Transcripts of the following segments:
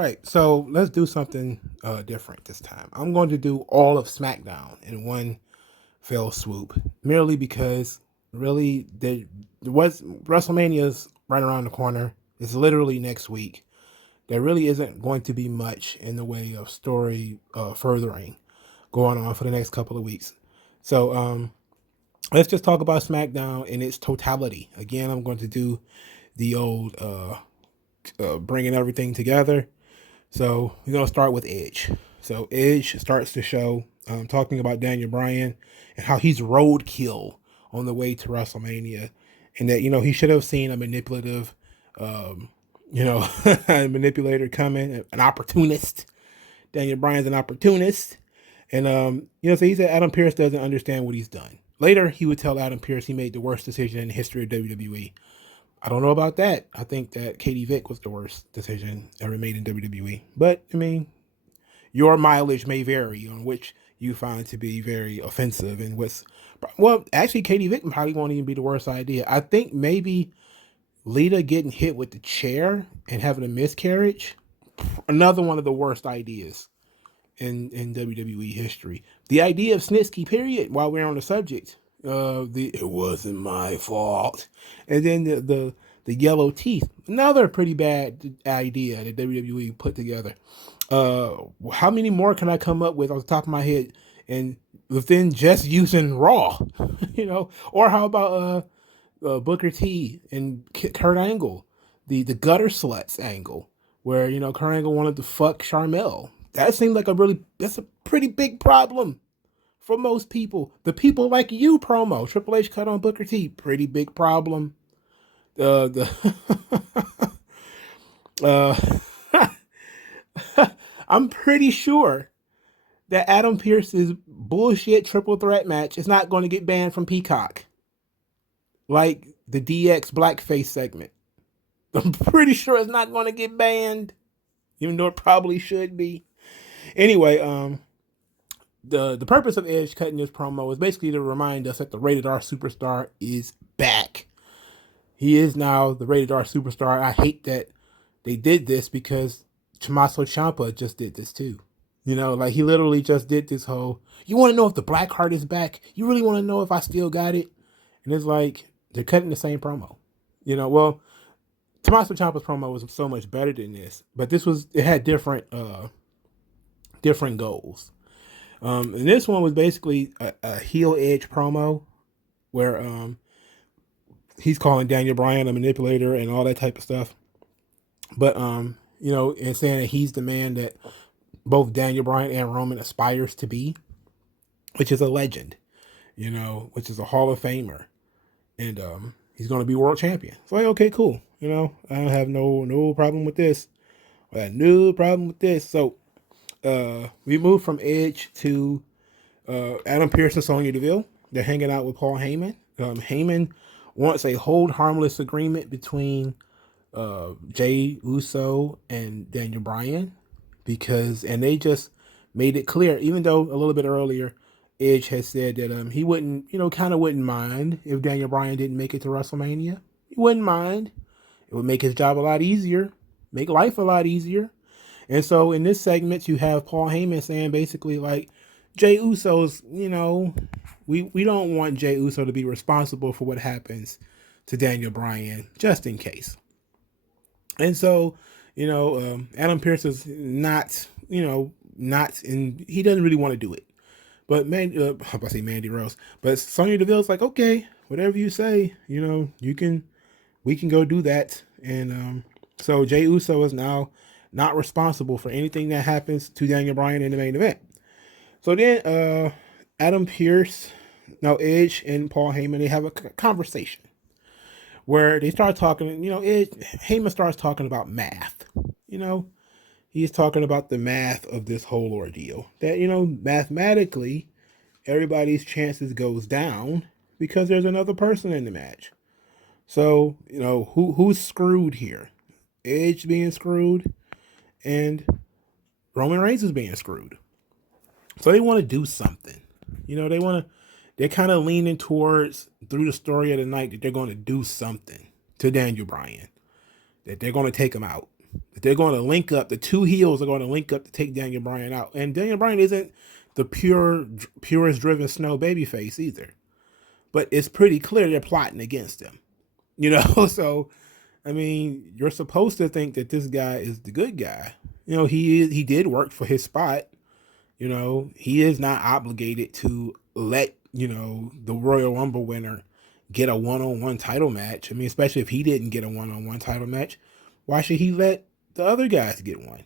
right, so let's do something different this time. I'm going to do all of SmackDown in one fell swoop, merely because really there was WrestleMania's right around the corner. It's literally next week. There really isn't going to be much in the way of story furthering going on for the next couple of weeks. So let's just talk about SmackDown in its totality. Again, I'm going to do the old bringing everything together. So we're going to start with Edge. So Edge starts the show talking about Daniel Bryan and how he's roadkill on the way to WrestleMania, and that he should have seen a manipulative, manipulator coming, an opportunist. Daniel Bryan's an opportunist, and so he said Adam Pearce doesn't understand what he's done. Later, he would tell Adam Pearce he made the worst decision in the history of WWE. I don't know about that. I think that Katie Vick was the worst decision ever made in WWE. But, I mean, your mileage may vary on which you find to be very offensive and what's... Well, actually, Katie Vick probably won't even be the worst idea. I think maybe Lita getting hit with the chair and having a miscarriage, another one of the worst ideas in WWE history. The idea of Snitsky, period, while we're on the subject. It wasn't my fault. And then the yellow teeth, another pretty bad idea that WWE put together. How many more can I come up with off the top of my head and within just using Raw? Or how about Booker T and Kurt Angle, the gutter sluts angle, where Kurt Angle wanted to fuck Charmel. That seemed like that's a pretty big problem for most people. The people like you promo Triple H cut on Booker T, pretty big problem. The I'm pretty sure that Adam Pearce's bullshit triple threat match is not going to get banned from Peacock, like the DX blackface segment. I'm pretty sure it's not going to get banned, even though it probably should be. Anyway, the purpose of Edge cutting this promo is basically to remind us that the Rated R Superstar is back. He is now the Rated R Superstar. I hate that they did this because Tommaso Ciampa just did this too. Like he literally just did this whole, you want to know if the Black Heart is back? You really want to know if I still got it? And it's like, they're cutting the same promo. Well, Tommaso Ciampa's promo was so much better than this, but it had different goals. And this one was basically a heel Edge promo where he's calling Daniel Bryan a manipulator and all that type of stuff. But and saying that he's the man that both Daniel Bryan and Roman aspires to be, which is a legend, which is a Hall of Famer, and he's going to be world champion. It's like, okay, cool. I don't have no problem with this. I have no problem with this. So we move from Edge to Adam Pearce and Sonya Deville. They're hanging out with Paul Heyman. Heyman wants a hold harmless agreement between Jay Uso and Daniel Bryan and they just made it clear, even though a little bit earlier Edge has said that he wouldn't, kind of wouldn't mind if Daniel Bryan didn't make it to WrestleMania. He wouldn't mind. It would make his job a lot easier, make life a lot easier. And so in this segment, you have Paul Heyman saying basically like, Jay Uso's, we don't want Jay Uso to be responsible for what happens to Daniel Bryan, just in case. And so, Adam Pearce is not in, he doesn't really want to do it. But Mandy Rose, but Sonya Deville's like, okay, whatever you say, we can go do that. And so Jay Uso is now not responsible for anything that happens to Daniel Bryan in the main event. So then Adam Pearce, now Edge and Paul Heyman, they have a conversation where they start talking, Heyman starts talking about math. He's talking about the math of this whole ordeal. That, mathematically, everybody's chances goes down because there's another person in the match. So, who's screwed here? Edge being screwed and Roman Reigns is being screwed. So they want to do something. They're kind of leaning towards, through the story of the night, that they're going to do something to Daniel Bryan. That they're going to take him out. They're going to link up. The two heels are going to link up to take Daniel Bryan out. And Daniel Bryan isn't the purest driven snow babyface either. But it's pretty clear they're plotting against him. So I mean, you're supposed to think that this guy is the good guy. He did work for his spot. He is not obligated to let, the Royal Rumble winner get a one-on-one title match. I mean, especially if he didn't get a one-on-one title match, why should he let the other guys get one?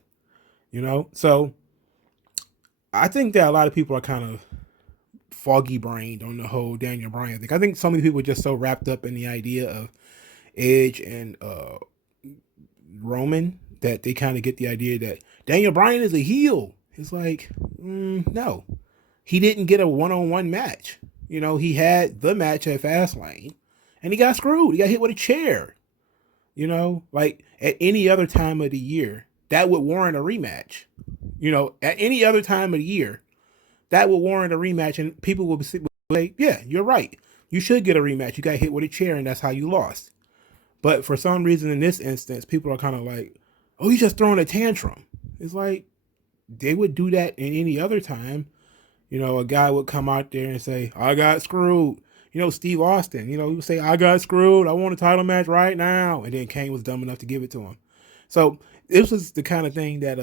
So I think that a lot of people are kind of foggy brained on the whole Daniel Bryan thing. I think so many people are just so wrapped up in the idea of Edge and Roman that they kind of get the idea that Daniel Bryan is a heel. It's like, no, he didn't get a one-on-one match. He had the match at Fastlane and he got screwed. He got hit with a chair. Like at any other time of the year, that would warrant a rematch. At any other time of the year, that would warrant a rematch, and people will say, yeah, you're right. You should get a rematch. You got hit with a chair, and that's how you lost. But for some reason, in this instance, people are kind of like, oh, he's just throwing a tantrum. It's like, they would do that in any other time. A guy would come out there and say, I got screwed. Steve Austin, he would say, I got screwed. I want a title match right now. And then Kane was dumb enough to give it to him. So this was the kind of thing that,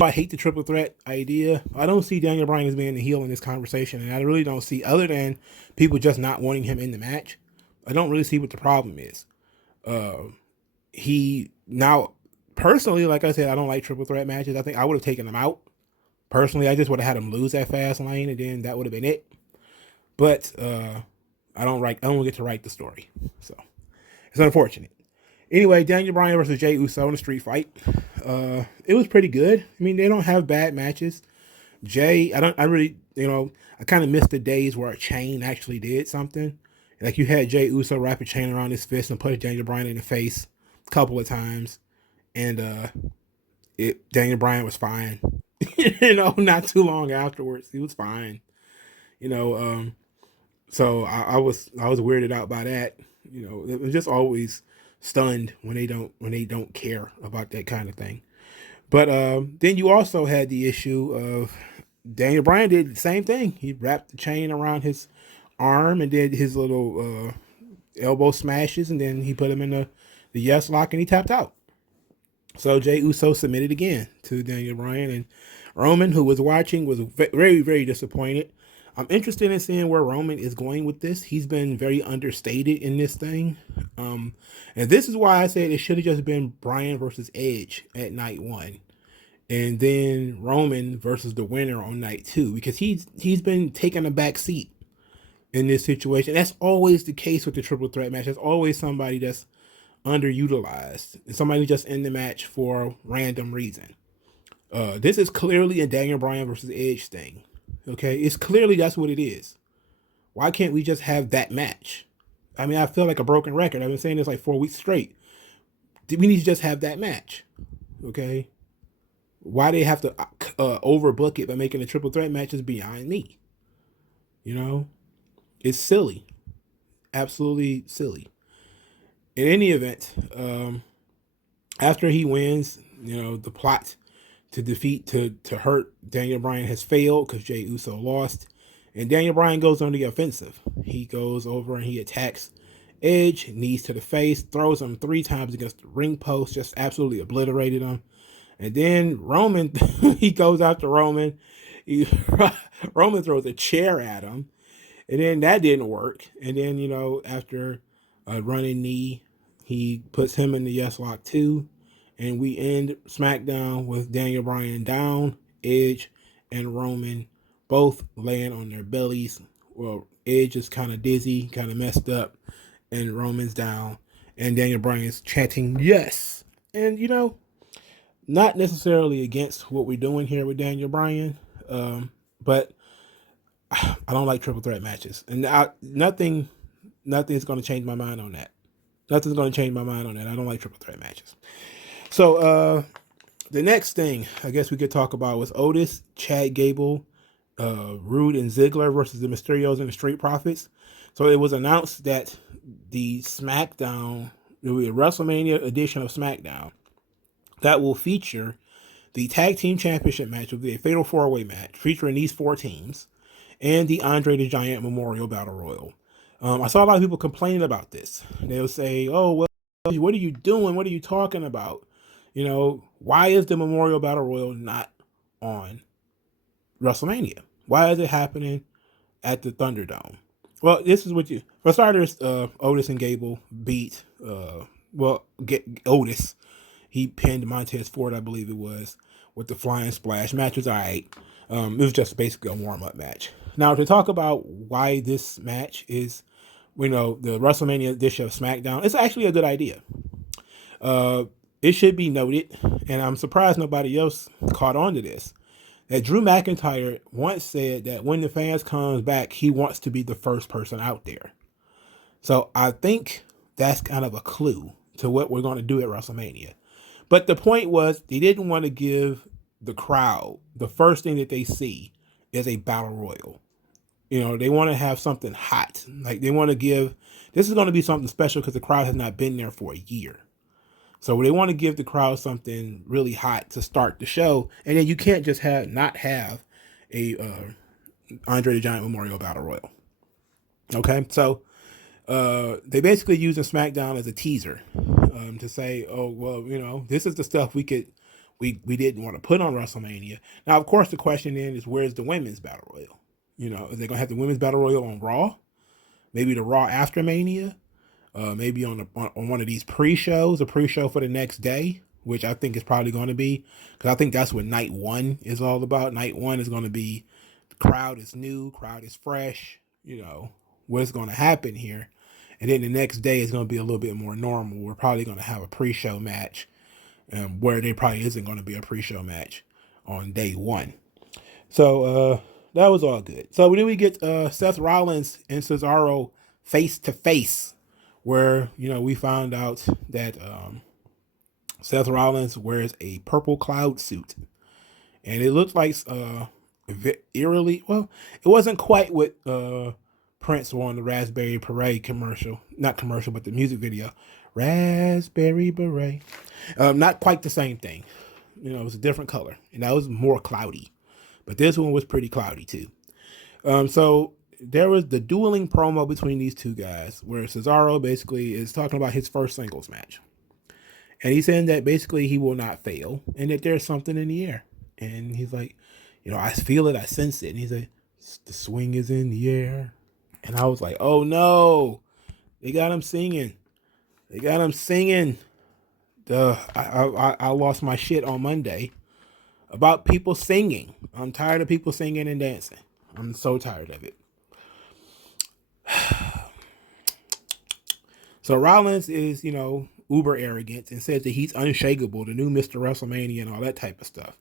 I hate the triple threat idea. I don't see Daniel Bryan as being the heel in this conversation. And I really don't see, other than people just not wanting him in the match, I don't really see what the problem is. Personally, like I said, I don't like triple threat matches. I think I would have taken him out. Personally, I just would have had him lose at Fastlane, and then that would have been it. But I don't get to write the story, so it's unfortunate. Anyway, Daniel Bryan versus Jay Uso in a street fight. It was pretty good. I mean, they don't have bad matches. Jay, I kind of missed the days where a chain actually did something. Like you had Jay Uso wrap a chain around his fist and push Daniel Bryan in the face a couple of times, and Daniel Bryan was fine. Not too long afterwards, he was fine. So I was weirded out by that. It was just always stunned when they don't care about that kind of thing. But then you also had the issue of Daniel Bryan did the same thing. He wrapped the chain around his arm and did his little elbow smashes, and then he put him in the yes lock and he tapped out. So Jay Uso submitted again to Daniel Bryan, and Roman, who was watching, was very, very disappointed. I'm interested in seeing where Roman is going with this. He's been very understated in this thing. And this is why I said it should have just been Bryan versus Edge at night 1. And then Roman versus the winner on night 2. Because he's been taking a back seat in this situation. That's always the case with the triple threat match. There's always somebody that's underutilized. And somebody just in the match for a random reason. This is clearly a Daniel Bryan versus Edge thing. Okay, it's clearly that's what it is. Why can't we just have that match? I mean, I feel like a broken record. I've been saying this like 4 weeks straight. We need to just have that match. Okay, why they have to overbook it by making a triple threat match is beyond me. It's silly, absolutely silly. In any event, after he wins, the plot to hurt Daniel Bryan has failed because Jay Uso lost, and Daniel Bryan goes on the offensive. He goes over and he attacks Edge, knees to the face, throws him 3 times against the ring post, just absolutely obliterated him. And then Roman, he goes after Roman. Roman throws a chair at him, and then that didn't work. And then after a running knee, he puts him in the yes lock too. And we end Smackdown with Daniel Bryan down, Edge and Roman both laying on their bellies. Well, Edge is kind of dizzy, kind of messed up, and Roman's down. And Daniel Bryan is chanting, yes. And, not necessarily against what we're doing here with Daniel Bryan, but I don't like triple threat matches. And nothing's going to change my mind on that. Nothing's going to change my mind on that. I don't like triple threat matches. So the next thing I guess we could talk about was Otis, Chad Gable, Rude and Ziggler versus the Mysterios and the Street Profits. So it was announced that the WrestleMania edition of Smackdown that will feature the Tag Team Championship match, will be a Fatal 4-Way match featuring these 4 teams, and the Andre the Giant Memorial Battle Royal. I saw a lot of people complaining about this. They'll say, oh, well, what are you doing? What are you talking about? Why is the Memorial Battle Royal not on WrestleMania? Why is it happening at the Thunderdome? Well, this is what for starters, Otis and Gable beat, Otis. He pinned Montez Ford, I believe it was, with the flying splash. Match was all right. It was just basically a warm-up match. Now, to talk about why this match is, the WrestleMania edition of Smackdown, it's actually a good idea. It should be noted, and I'm surprised nobody else caught on to this, that Drew McIntyre once said that when the fans comes back, he wants to be the first person out there. So I think that's kind of a clue to what we're going to do at WrestleMania. But the point was, they didn't want to give the crowd the first thing that they see is a battle royal. They want to have something hot. Like, they want to give, this is going to be something special because the crowd has not been there for a year. So they want to give the crowd something really hot to start the show. And then you can't just not have a Andre the Giant Memorial Battle Royal. Okay, so they basically using SmackDown as a teaser to say, oh, well, this is the stuff we didn't want to put on WrestleMania. Now, of course, the question then is, where's the women's battle royal? Is they going to have the women's battle royal on Raw? Maybe the Raw after Mania? Maybe on one of these pre-shows, a pre-show for the next day, which I think is probably going to be, because I think that's what night 1 is all about. Night 1 is going to be, the crowd is new, crowd is fresh, what's going to happen here. And then the next day is going to be a little bit more normal. We're probably going to have a pre-show match where there probably isn't going to be a pre-show match on day 1. So that was all good. So then we get Seth Rollins and Cesaro face to face, where we found out that Seth Rollins wears a purple cloud suit, and it looked like eerily, well, it wasn't quite what Prince wore on the Raspberry Beret commercial, not commercial, but the music video, Raspberry Beret. Not quite the same thing. It was a different color, and that was more cloudy, but this one was pretty cloudy too. So there was the dueling promo between these two guys, where Cesaro basically is talking about his first singles match. And he's saying that basically he will not fail, and that there's something in the air. And he's like, I feel it, I sense it. And he's like, the swing is in the air. And I was like, oh no, they got him singing. I lost my shit on Monday about people singing. I'm tired of people singing and dancing. I'm so tired of it. So Rollins is, uber arrogant and says that he's unshakable, the new Mr. WrestleMania and all that type of stuff.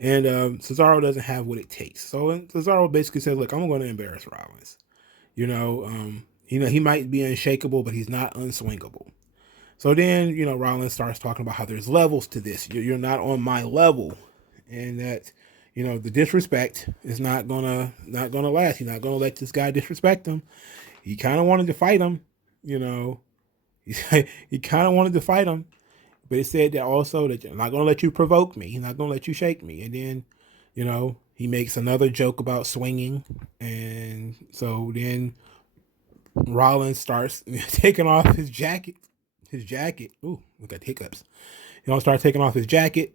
And Cesaro doesn't have what it takes. So Cesaro basically said, look, I'm going to embarrass Rollins. He might be unshakable, but he's not unswingable. So then, Rollins starts talking about how there's levels to this. You're not on my level. And that, the disrespect is not gonna last. He's not gonna let this guy disrespect him. He kind of wanted to fight him, He kind of wanted to fight him, but he said that also that I'm not gonna let you provoke me. He's not gonna let you shake me. And then, he makes another joke about swinging, and so then Rollins starts taking off his jacket. Ooh, we got hiccups. He'll start taking off his jacket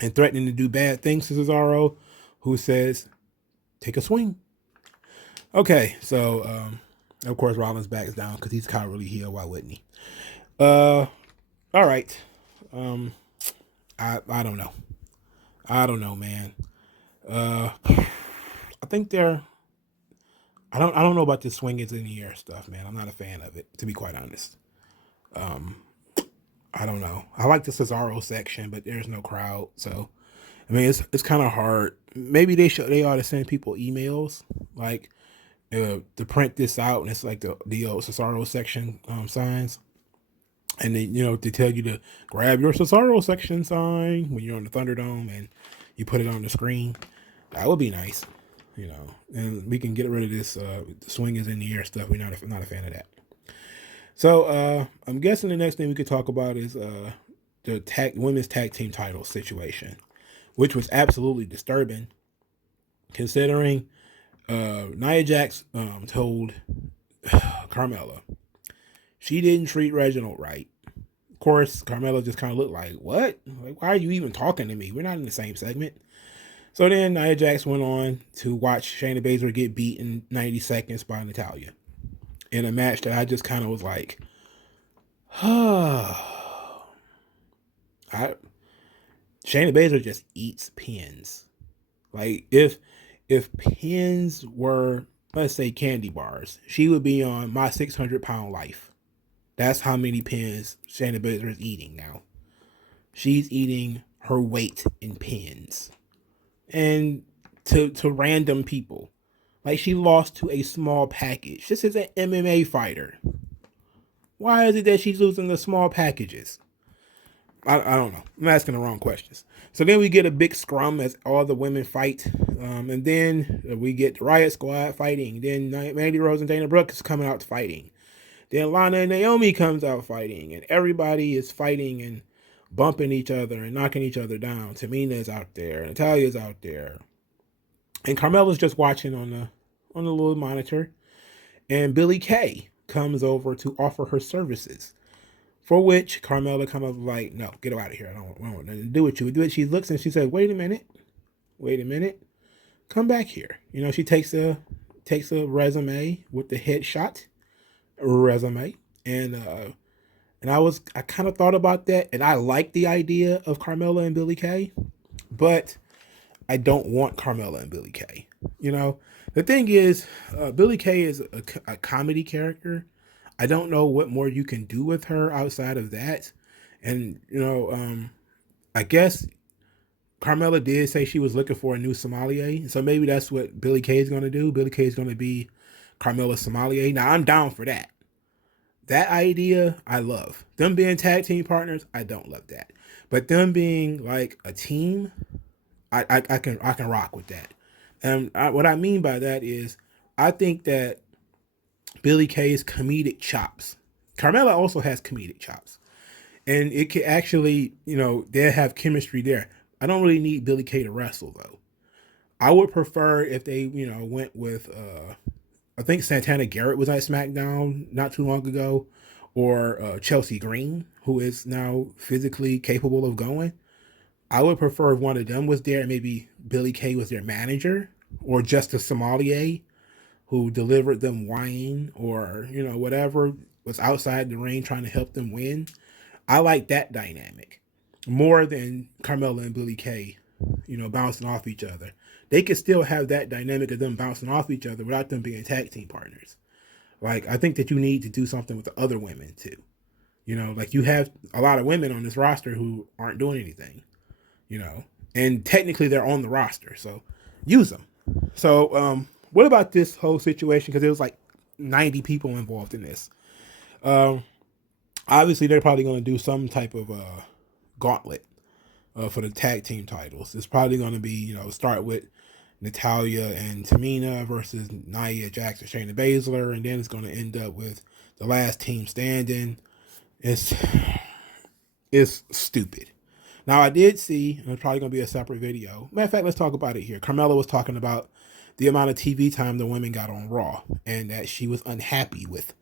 and threatening to do bad things to Cesaro, who says, take a swing. Okay, so of course Rollins backs down because he's cowardly heel. Why wouldn't he? All right. I don't know. I don't know, man. I think they're. I don't know about this swing is in the air stuff, man. I'm not a fan of it, to be quite honest. I don't know. I like the Cesaro section, but there's no crowd, so I mean it's kind of hard. Maybe they ought to send people emails like to print this out, and it's like the old Cesaro section signs, and then they tell you to grab your Cesaro section sign when you're on the Thunderdome and you put it on the screen. That would be nice, and we can get rid of this the swing is in the air stuff. We're not a fan of that. So I'm guessing the next thing we could talk about is the women's tag team title situation, which was absolutely disturbing, considering Nia Jax told Carmella she didn't treat Reginald right. Of course, Carmella just kind of looked like, what? Like, why are you even talking to me? We're not in the same segment. So then Nia Jax went on to watch Shayna Baszler get beat in 90 seconds by Natalya in a match that I just kind of was like, Shayna Baszler just eats pins. Like if pins were, let's say, candy bars, she would be on my 600-pound life. That's how many pins Shayna Baszler is eating now. She's eating her weight in pins. And to random people. Like, she lost to a small package. This is an MMA fighter. Why is it that she's losing the small packages? I don't know. I'm asking the wrong questions. So then we get a big scrum as all the women fight. And then we get the Riot Squad fighting. Then Mandy Rose and Dana Brooke is coming out fighting. Then Lana and Naomi comes out fighting. And everybody is fighting and bumping each other and knocking each other down. Tamina's out there. Natalia's out there. And Carmella's just watching on the little monitor. And Billie Kay comes over to offer her services. For which Carmella kind of like, no, get out of here. I don't want nothing to do with you. She looks and she says, wait a minute. Come back here. You know, she takes a resume with the headshot resume. And I kind of thought about that. And I like the idea of Carmella and Billie Kay. But I don't want Carmella and Billie Kay. You know, the thing is, Billie Kay is a comedy character. I don't know what more you can do with her outside of that. And, you know, I guess Carmella did say she was looking for a new sommelier. So maybe that's what Billie Kay is going to do. Billie Kay is going to be Carmella's sommelier. Now, I'm down for that. That idea, I love. Them being tag team partners, I don't love that. But them being like a team, I can rock with that. And what I mean by that is, I think that Billie Kay's comedic chops. Carmella also has comedic chops. And it can actually, you know, they have chemistry there. I don't really need Billie Kay to wrestle, though. I would prefer if they, you know, went with, I think Santana Garrett was at SmackDown not too long ago, or Chelsea Green, who is now physically capable of going. I would prefer if one of them was there and maybe Billie Kay was their manager, or just a sommelier who delivered them wine or, you know, whatever, was outside the ring trying to help them win. I like that dynamic more than Carmella and Billie Kay, you know, bouncing off each other. They could still have that dynamic of them bouncing off each other without them being tag team partners. Like, I think that you need to do something with the other women too. You know, like, you have a lot of women on this roster who aren't doing anything, you know, and technically they're on the roster, so use them. So, what about this whole situation? Because there was like 90 people involved in this. Obviously, they're probably going to do some type of gauntlet for the tag team titles. It's probably going to be, you know, start with Natalya and Tamina versus Nia Jax and Shayna Baszler, and then it's going to end up with the last team standing. It's stupid. Now, I did see, and it's probably going to be a separate video. Matter of fact, let's talk about it here. Carmella was talking about the amount of TV time the women got on Raw, and that she was unhappy with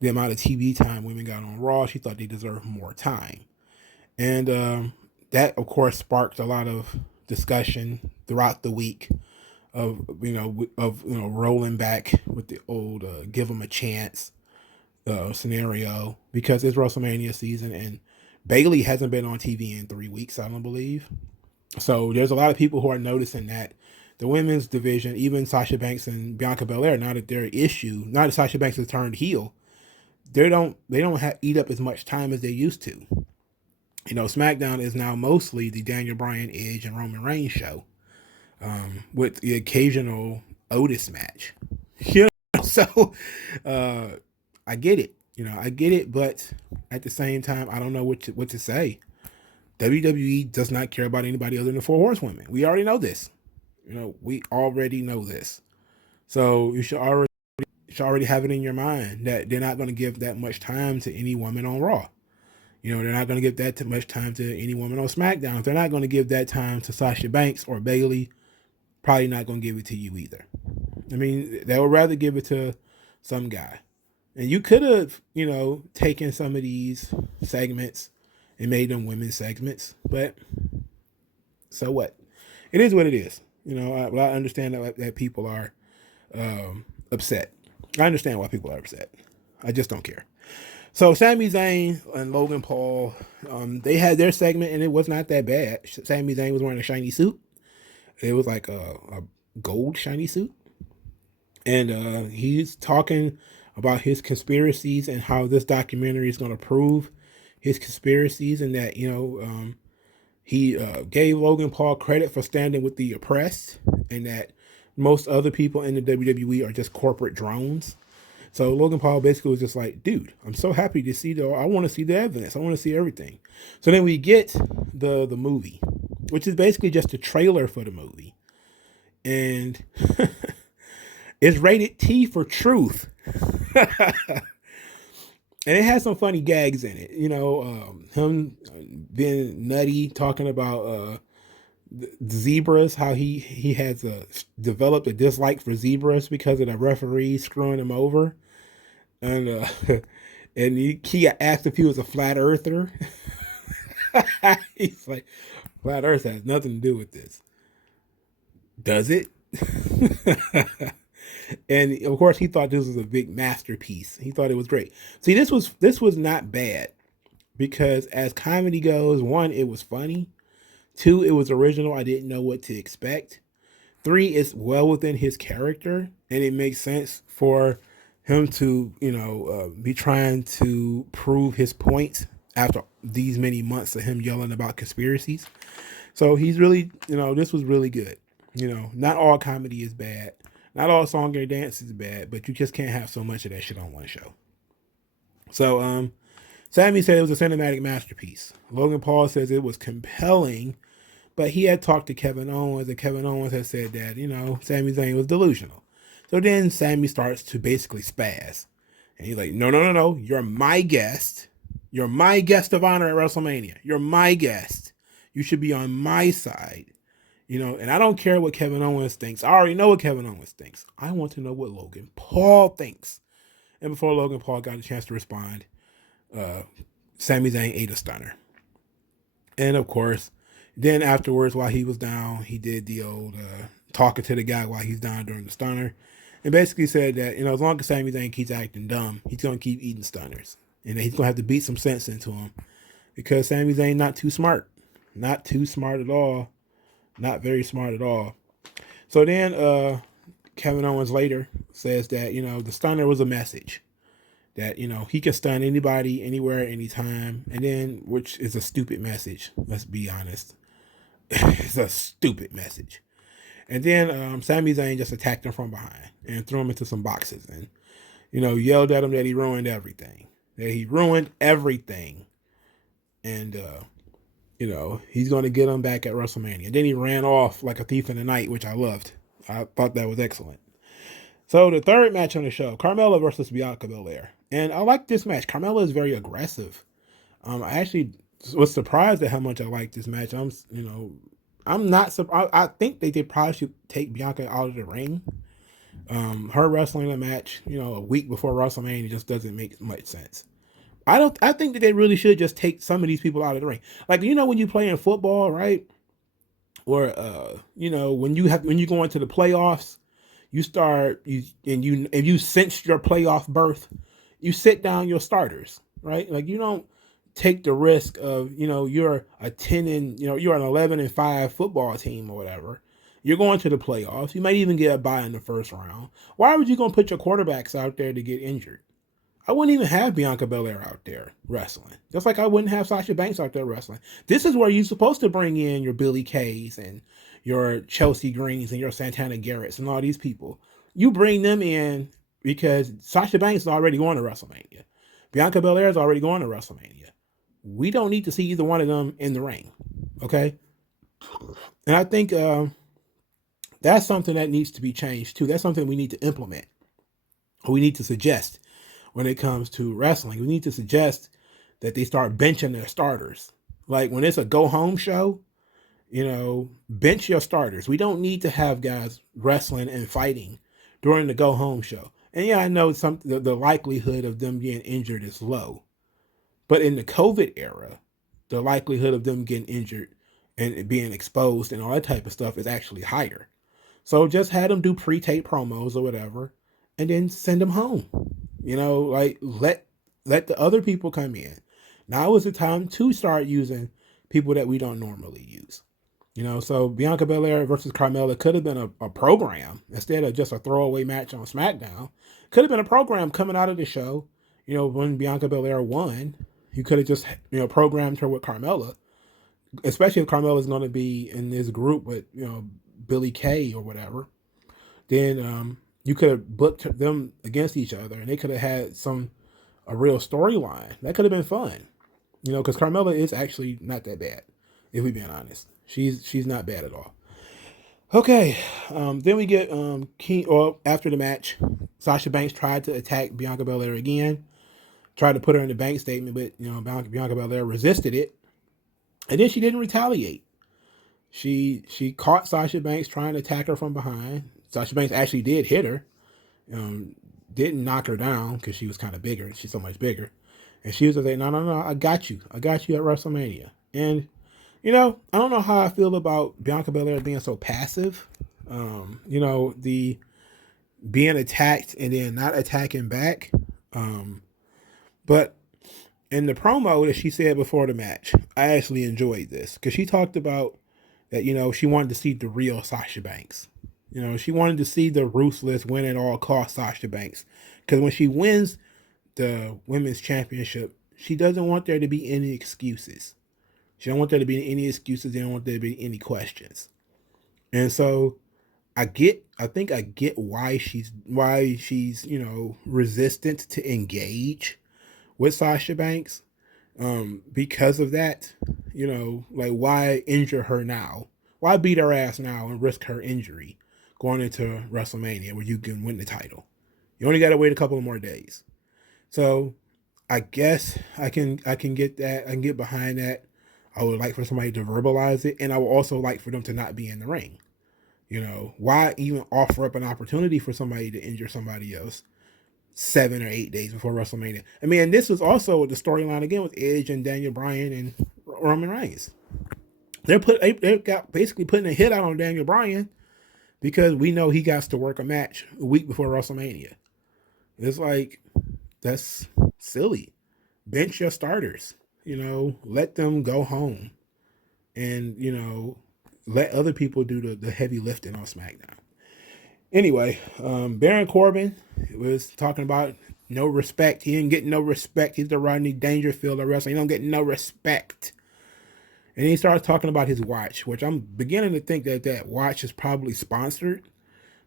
the amount of TV time women got on Raw. She thought they deserved more time. And that, of course, sparked a lot of discussion throughout the week of rolling back with the old give them a chance scenario, because it's WrestleMania season and Bayley hasn't been on TV in 3 weeks, I don't believe. So there's a lot of people who are noticing that the women's division, even Sasha Banks and Bianca Belair, now that Sasha Banks has turned heel, they don't eat up as much time as they used to. You know, SmackDown is now mostly the Daniel Bryan, Edge, and Roman Reigns show, with the occasional Otis match. You know, so I get it. You know, I get it, but at the same time, I don't know what to say. WWE does not care about anybody other than the Four Horsewomen. We already know this. You know, we already know this. So you should already have it in your mind that they're not going to give that much time to any woman on Raw. You know, they're not going to give that too much time to any woman on SmackDown. If they're not going to give that time to Sasha Banks or Bayley, probably not going to give it to you either. I mean, they would rather give it to some guy. And you could have, you know, taken some of these segments and made them women's segments, but so what? It is what it is. You know, I understand that people are upset. I understand why people are upset. I just don't care. So Sami Zayn and Logan Paul, they had their segment and it was not that bad. Sami Zayn was wearing a shiny suit. It was like a gold shiny suit. And he's talking about his conspiracies and how this documentary is going to prove his conspiracies, and that, you know, he gave Logan Paul credit for standing with the oppressed, and that most other people in the WWE are just corporate drones. So Logan Paul basically was just like, dude, I'm so happy to see I want to see the evidence. I want to see everything. So then we get the movie, which is basically just a trailer for the movie. And it's rated T for truth. And it has some funny gags in it. You know, him being nutty, talking about zebras, how he has developed a dislike for zebras because of the referee screwing him over. And and he asked if he was a flat earther. He's like, flat earth has nothing to do with this. Does it? And of course he thought this was a big masterpiece. He thought it was great. See, this was not bad, because as comedy goes, 1, it was funny. 2, it was original. I didn't know what to expect. 3, it's well within his character, and it makes sense for him to, you know, be trying to prove his point after these many months of him yelling about conspiracies. So he's really, you know, this was really good. You know, not all comedy is bad. Not all song and dance is bad, but you just can't have so much of that shit on one show. So, Sami said it was a cinematic masterpiece. Logan Paul says it was compelling, but he had talked to Kevin Owens, and Kevin Owens had said that, you know, Sami Zayn was delusional. So then Sami starts to basically spaz. And he's like, no. You're my guest. You're my guest of honor at WrestleMania. You're my guest. You should be on my side. You know, and I don't care what Kevin Owens thinks. I already know what Kevin Owens thinks. I want to know what Logan Paul thinks. And before Logan Paul got a chance to respond, Sami Zayn ate a stunner. And of course, then afterwards, while he was down, he did the old talking to the guy while he's down during the stunner. And basically said that, you know, as long as Sami Zayn keeps acting dumb, he's going to keep eating stunners. And he's going to have to beat some sense into him, because Sami Zayn not too smart. Not too smart at all. Not very smart at all. So then Kevin Owens later says that, you know, the stunner was a message. That, you know, he can stun anybody, anywhere, anytime. And then, which is a stupid message. Let's be honest. It's a stupid message. And then Sami Zayn just attacked him from behind and threw him into some boxes. And, you know, yelled at him that he ruined everything. That he ruined everything. And, you know, he's going to get him back at WrestleMania. And then he ran off like a thief in the night, which I loved. I thought that was excellent. So the third match on the show, Carmella versus Bianca Belair. And I like this match. Carmella is very aggressive. I actually was surprised at how much I liked this match. I'm not surprised. I think they probably should take Bianca out of the ring. Her wrestling a match, you know, a week before WrestleMania just doesn't make much sense. I think that they really should just take some of these people out of the ring. Like, you know, when you play in football, right? Or you know, when you go into the playoffs, if you cinch your playoff berth, you sit down your starters, right? Like, you don't take the risk of, you know, you're a 10 and, you know, you're an 11-5 football team or whatever. You're going to the playoffs. You might even get a bye in the first round. Why would you going to put your quarterbacks out there to get injured? I wouldn't even have Bianca Belair out there wrestling. Just like I wouldn't have Sasha Banks out there wrestling. This is where you're supposed to bring in your Billy Kays and your Chelsea Greens and your Santana Garretts and all these people. You bring them in because Sasha Banks is already going to WrestleMania. Bianca Belair is already going to WrestleMania. We don't need to see either one of them in the ring. Okay? And I think that's something that needs to be changed too. That's something we need to implement. Or we need to suggest when it comes to wrestling. We need to suggest that they start benching their starters. Like when it's a go home show, bench your starters. We don't need to have guys wrestling and fighting during the go home show. And yeah, I know the likelihood of them getting injured is low, but in the COVID era, the likelihood of them getting injured and being exposed and all that type of stuff is actually higher. So just had them do pre-tape promos or whatever, and then send them home. Like let the other people come in. Now is the time to start using people that we don't normally use. So Bianca Belair versus Carmella could have been a program instead of just a throwaway match on SmackDown. Could have been a program coming out of the show. When Bianca Belair won, you could have just programmed her with Carmella, especially if Carmella's going to be in this group with Billy Kay or whatever. Then you could have booked them against each other, and they could have had a real storyline. That could have been fun, because Carmella is actually not that bad, if we're being honest. She's not bad at all. Okay, then we get after the match, Sasha Banks tried to attack Bianca Belair again, tried to put her in the bank statement, but Bianca Belair resisted it, and then she didn't retaliate. She caught Sasha Banks trying to attack her from behind. Sasha Banks actually did hit her, didn't knock her down because she was kind of bigger. She's so much bigger, and she was like, "No, I got you at WrestleMania." And I don't know how I feel about Bianca Belair being so passive. The being attacked and then not attacking back. But in the promo that she said before the match, I actually enjoyed this because she talked about that, she wanted to see the real Sasha Banks. She wanted to see the ruthless win at all cost Sasha Banks. Because when she wins the women's championship, she doesn't want there to be any excuses. She don't want there to be any excuses. They don't want there to be any questions. And so I think I get why she's resistant to engage with Sasha Banks. Because of that, like why injure her now? Why beat her ass now and risk her injury going into WrestleMania where you can win the title? You only got to wait a couple of more days. So I guess I can get that. I can get behind that. I would like for somebody to verbalize it, and I would also like for them to not be in the ring. Why even offer up an opportunity for somebody to injure somebody else 7 or 8 days before WrestleMania? I mean, and this was also the storyline again with Edge and Daniel Bryan and Roman Reigns. They got basically putting a hit out on Daniel Bryan because we know he got to work a match a week before WrestleMania. It's like, that's silly. Bench your starters. Let them go home, and let other people do the heavy lifting on SmackDown. Anyway, Baron Corbin was talking about no respect. He didn't get no respect. He's the Rodney Dangerfield of wrestling. He don't get no respect. And he starts talking about his watch, which I'm beginning to think that watch is probably sponsored.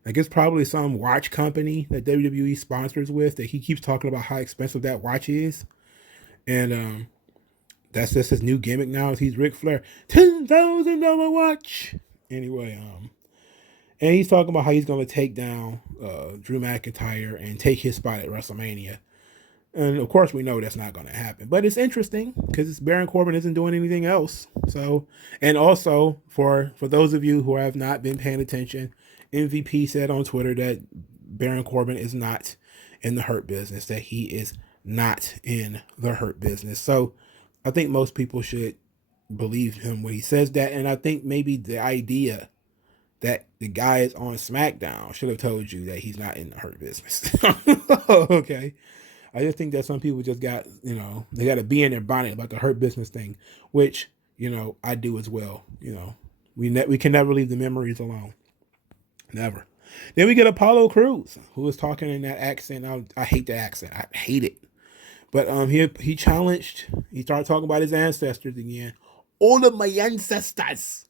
Like it's probably some watch company that WWE sponsors with that he keeps talking about how expensive that watch is. And that's just his new gimmick now. Is he's Ric Flair, $10,000 watch. Anyway, and he's talking about how he's going to take down Drew McIntyre and take his spot at WrestleMania. And of course, we know that's not going to happen. But it's interesting because Baron Corbin isn't doing anything else. So, and also for those of you who have not been paying attention, MVP said on Twitter that Baron Corbin is not in the Hurt Business. That he is not in the Hurt Business. So, I think most people should believe him when he says that. And I think maybe the idea that the guy is on SmackDown should have told you that he's not in the Hurt Business. Okay. I just think that some people just got, they got to be in their bonnet about the Hurt Business thing, which, I do as well. We can never leave the memories alone. Never. Then we get Apollo Crews, who was talking in that accent. I hate the accent. I hate it. But he challenged. He started talking about his ancestors again. All of my ancestors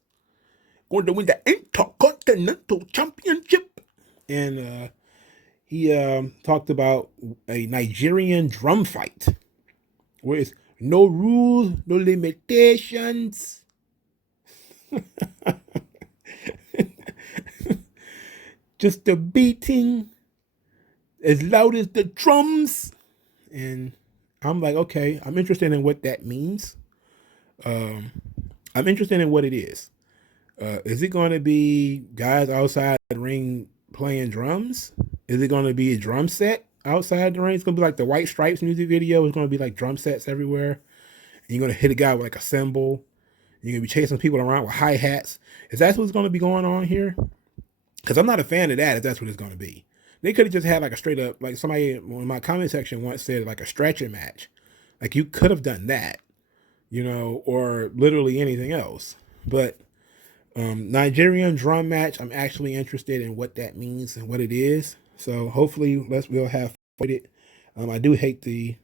going to win the Intercontinental Championship. And he talked about a Nigerian drum fight where it's no rules, no limitations. Just the beating as loud as the drums. And I'm like, okay, I'm interested in what that means. Um, I'm interested in what it is. Is it going to be guys outside the ring playing drums? Is it going to be a drum set outside the ring? It's going to be like the White Stripes music video. It's going to be like drum sets everywhere. And you're going to hit a guy with like a cymbal. You're going to be chasing people around with hi-hats. Is that what's going to be going on here? Because I'm not a fan of that if that's what it's going to be. They could have just had like a straight up, like somebody in my comment section once said, like a stretcher match. Like you could have done that, or literally anything else. But Nigerian drum match, I'm actually interested in what that means and what it is. So hopefully we'll have fun with it. I do hate the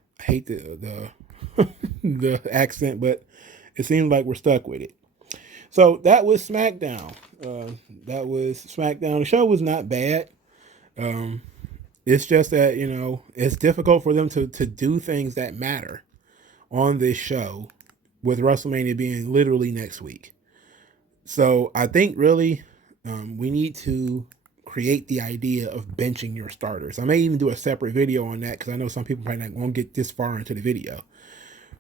the accent, but it seems like we're stuck with it. So that was SmackDown. The show was not bad. It's just that it's difficult for them to do things that matter on this show, with WrestleMania being literally next week. So I think really we need to create the idea of benching your starters. I may even do a separate video on that because I know some people probably not won't get this far into the video.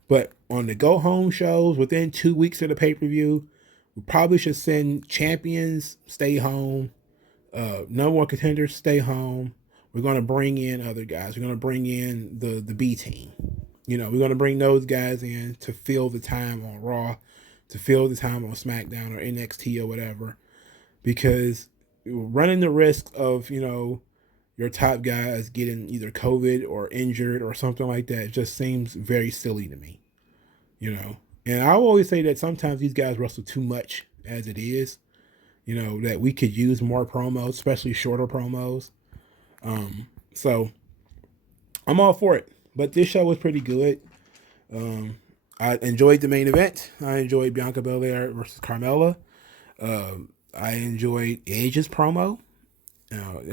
But on the go home shows within 2 weeks of the pay-per-view, we probably should send champions stay home, number one contenders stay home. We're going to bring in other guys. We're going to bring in the B team. We're going to bring those guys in to fill the time on Raw, to fill the time on SmackDown or NXT or whatever, because running the risk of, your top guys getting either COVID or injured or something like that just seems very silly to me, And I always say that sometimes these guys wrestle too much as it is, that we could use more promos, especially shorter promos. So I'm all for it. But this show was pretty good. I enjoyed the main event. I enjoyed Bianca Belair versus Carmella. I enjoyed Edge's promo.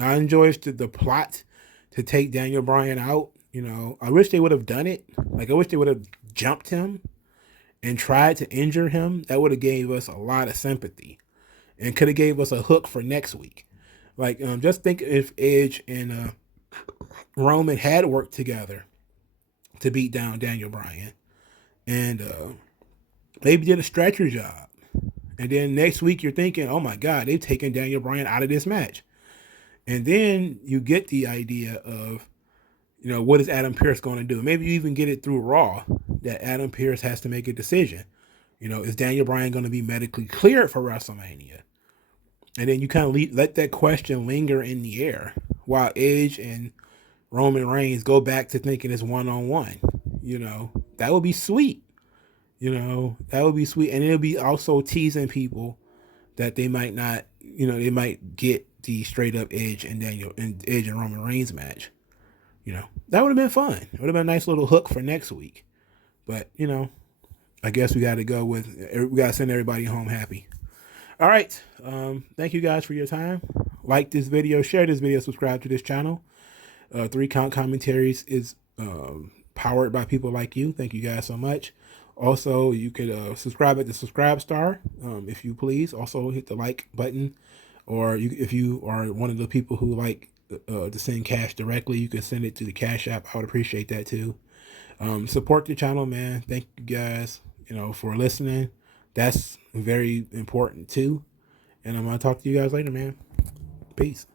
I enjoyed the plot to take Daniel Bryan out. I wish they would have done it. Like, I wish they would have jumped him and tried to injure him. That would have gave us a lot of sympathy and could have gave us a hook for next week. Like, just think if Edge and Roman had worked together to beat down Daniel Bryan and maybe did a stretcher job. And then next week you're thinking, oh my God, they've taken Daniel Bryan out of this match. And then you get the idea of, what is Adam Pearce going to do? Maybe you even get it through Raw that Adam Pearce has to make a decision. Is Daniel Bryan going to be medically cleared for WrestleMania? And then you kind of let that question linger in the air while Edge and Roman Reigns go back to thinking it's one-on-one. That would be sweet. That would be sweet. And it'll be also teasing people that they might not, they might get the straight up Edge and Roman Reigns match. That would have been fun. It would have been a nice little hook for next week. But, I guess we got to send everybody home happy. All right. Thank you guys for your time. Like this video, share this video, subscribe to this channel. 3 Count Commentaries is powered by people like you. Thank you guys so much. Also, you could subscribe at the subscribe star, if you please. Also, hit the like button. Or if you are one of the people who like to send cash directly, you can send it to the Cash App. I would appreciate that too. Support the channel, man. Thank you guys, for listening. That's very important too. And I'm going to talk to you guys later, man. Peace.